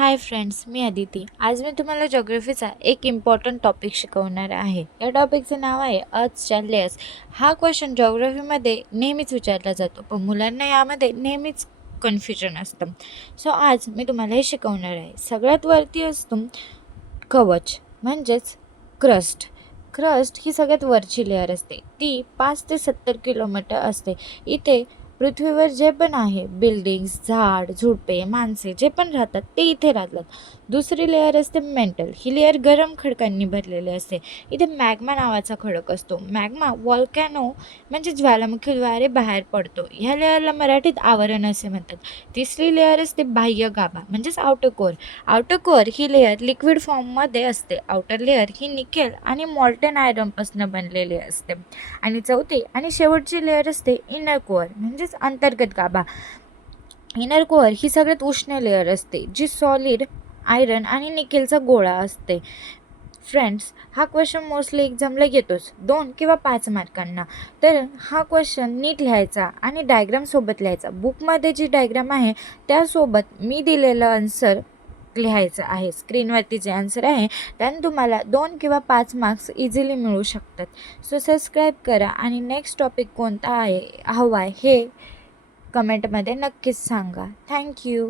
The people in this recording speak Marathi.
हाय फ्रेंड्स, मी अदिती. आज मी तुम्हाला जिओग्राफीचा एक इम्पॉर्टंट टॉपिक शिकवणार आहे. या टॉपिकचं नाव आहे अर्थच्या लेयर्स. हा क्वेश्चन जिओग्राफीमध्ये नेहमीच विचारला जातो, पण मुलांना यामध्ये नेहमीच कन्फ्युजन असतं. सो आज मी तुम्हाला हे शिकवणार आहे. सगळ्यात वरती असतो कवच म्हणजेच क्रस्ट. क्रस्ट ही सगळ्यात वरची लेअर असते. ती 5 ते 70 किलोमीटर असते. इथे पृथ्वीवर जे पण आहे बिल्डिंग्स, झाड, झुडपे, माणसे जे पण राहतात ते इथे राहतात. दुसरी लेअर असते मेंटल. ही लेअर गरम खडकांनी भरलेली असते. इथे मॅग्मा नावाचा खडक असतो. मॅग्मा वॉल्कॅनो म्हणजे ज्वालामुखीद्वारे बाहेर पडतो. ह्या लेअरला मराठीत आवरण असे म्हणतात. तिसरी लेअर असते बाह्य गाभा म्हणजेच आउटर कोर. आउटर कोर ही लेअर लिक्विड फॉर्ममध्ये असते. आउटर लेअर ही निकेल आणि मॉल्टन आयरनपासून बनलेली असते. आणि चौथी आणि शेवटची लेअर असते इनर कोअर म्हणजेच अंतर्गत गाभा. इनर कोअर ही सगळ्यात उष्ण लेअर असते, जी सॉलिड आयरन आणि निकेलचा गोळा असते. फ्रेंड्स, हा क्वेश्चन मोस्टली एक्झामला येतोच 2 किंवा 5 मार्कांना. तर हा क्वेश्चन नीट लिहायचा आणि डायग्रामसोबत लिहायचा. बुकमध्ये जी डायग्राम आहे त्यासोबत मी दिलेलं आन्सर लिहायचं आहे. स्क्रीनवरती जे आन्सर आहे त्याने तुम्हाला 2 किंवा 5 मार्क्स इझिली मिळू शकतात. सो सबस्क्राईब करा आणि नेक्स्ट टॉपिक कोणता आहे हवा आहे हे कमेंटमध्ये नक्कीच सांगा. थँक्यू.